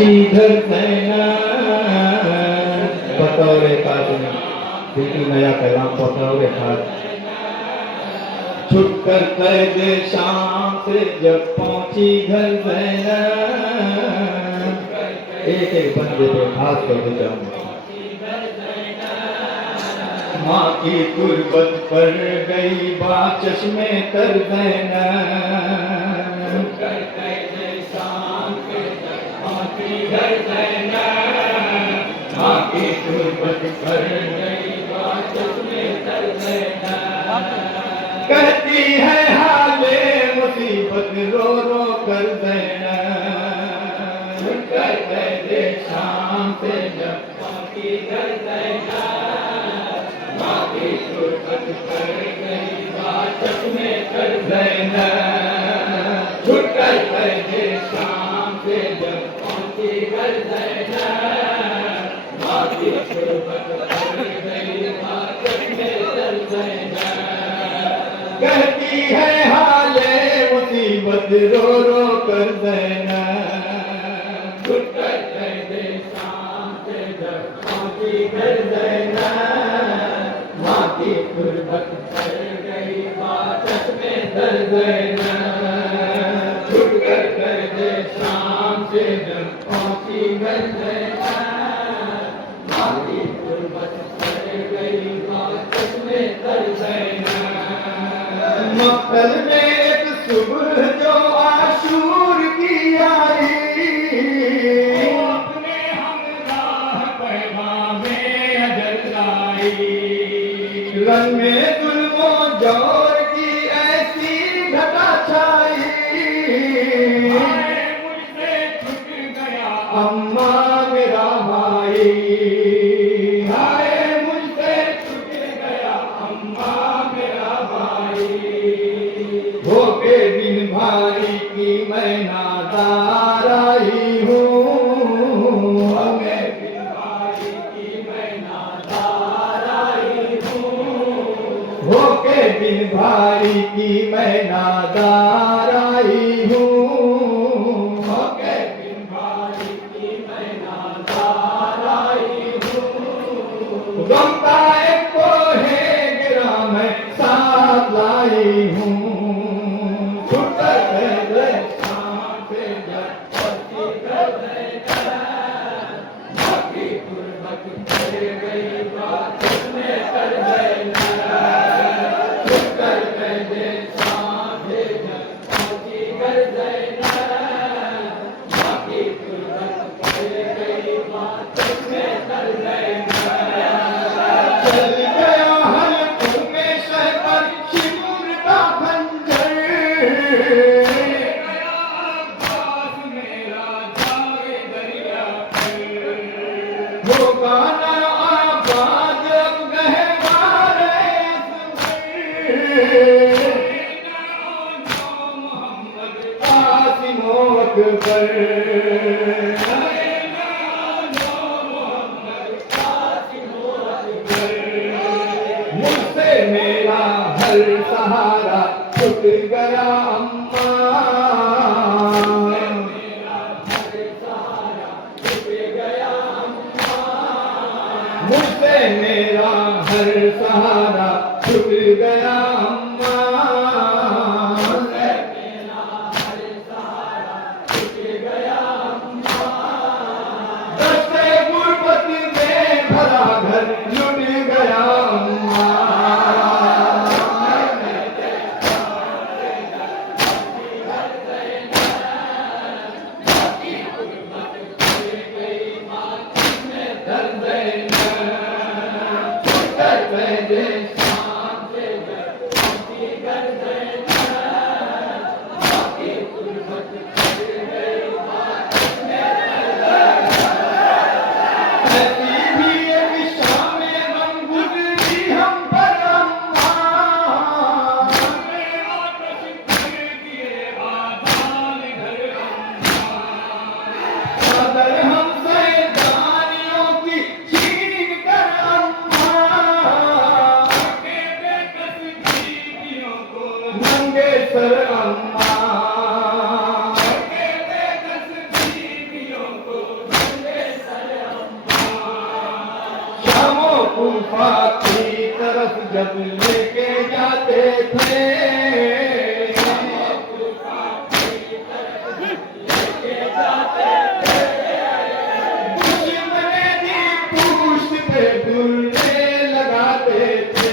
श्रीधर सेना बतौरे काटना बिल्कुल नया पैगाम बतौरे काट छुट कर कैद शाम से जब पहुंची घर सेना एक एक बंदे पे खास कर जाऊंगा माँ की गुर्बत पर गई बात चश्मे तर देना घर देना माँ की गुर्बत पर गई बात चश्मे तर देना कहती है हाले मुसीबत रो रो कर देना कहते दे शाम से जब माँ की घर देना माँ की गुर्बत पर गई बात चश्मे कर देना छुट कर दे शाम से जब घर देना माँ की गुर्बत पर गई बात चश्मे तर देना कहती है हाले मुसीबत रो रो कर देना छुट कर दे शाम से जब माँ की घर देना माँ की गुर्बत पर गई बात चश्मे तर देना छुट कर दे शाम से जब माँ की घर देना माँ की गुर्बत पर गई बात चश्मे तर देना मक्तल में एक सुबह जो आशूर की आई अपने हमराह पैगामे अजल लाई रंग में जुल्मो जोर की ऐसी घटा छाई मुझसे छूट गया अम्मा मेरा भाई हाय मुझसे छूट गया अम्मा मेरा भाई धोखे बिन भाई की मैं नादार आई हूँ मैं बिन भाई की मैं नादार आई हूँ धोखे बिन भाई की मैं नादार आई हूँ धोखे बिन भाई की मैं नादार आई हूँ गम का एक कोहे गिरा मैं साथ लाई हूँ मुझसे मेरा हर सहारा छूट गया अम्मा मुझसे मेरा हर सहारा छूट गया अम्मा दस्ते गुर्बत में भरा घर लुट गया अम्मा कर देना गुफा की तरफ जब लेके जाते थे, दुश्मने दी पूछ पे बुलने लगाते थे।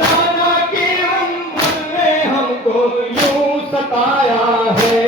नाना की उम्र में हमको यूं सताया है,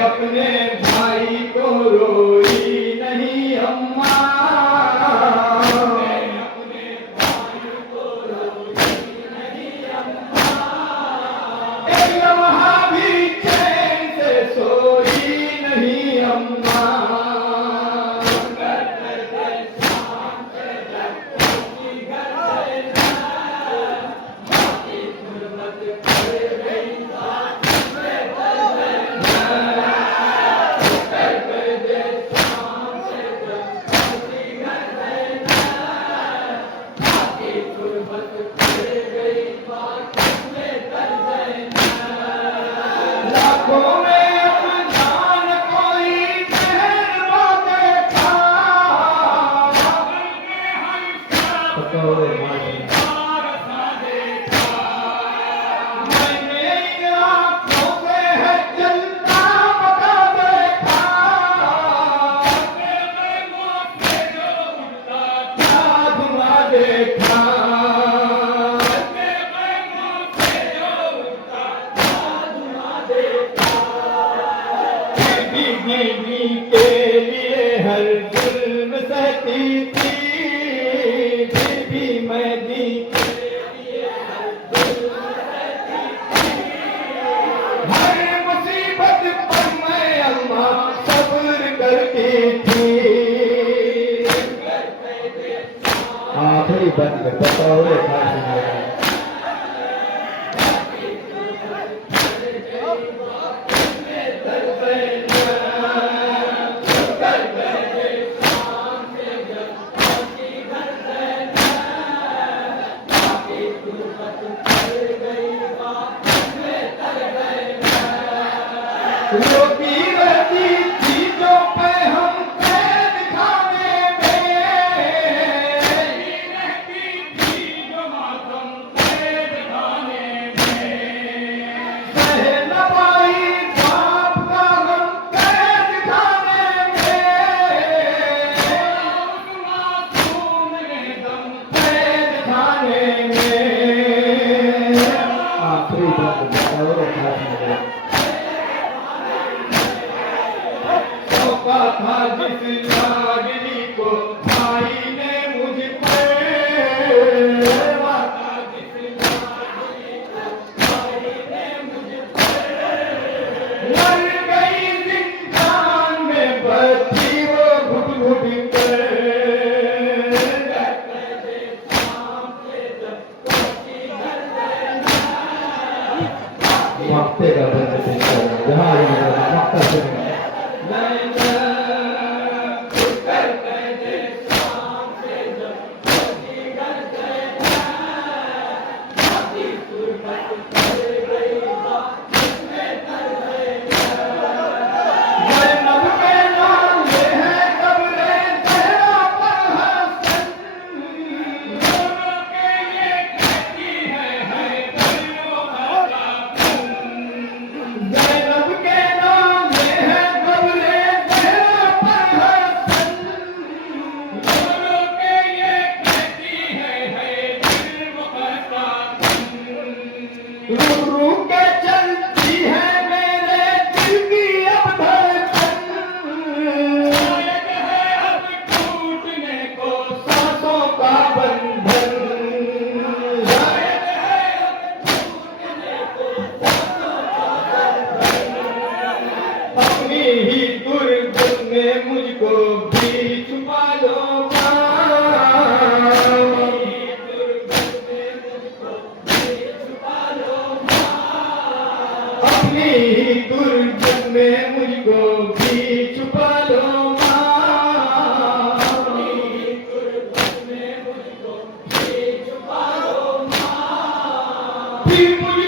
अपने भाई को रोई नहीं अम्मा, अपने भाई को रोई नहीं अम्मा, एक लम्हा भी चैन से सोई नहीं अम्मा। के लिए हर जुल्म सहती थी, फिर भी मैं दी के लिए हर जुल्म सहती थी, हर मुसीबत पर मैं अम्मा सब्र करती थी। आखिरी बंद बताओ रोती रहती चीजों पे हम कैद खाने में, रहती थी जो मातम कैद खाने में, सह न पाई बाप का गम कैद खाने में, उस मासूम ने दम कैद खाने में। आखिरी बात बताओ वक्ते का बंद पेश जहाँ वक्ता से मुझको भी छुपा लो अपनी दुर्गत में मुझको भी छुपा लो फिर मुझको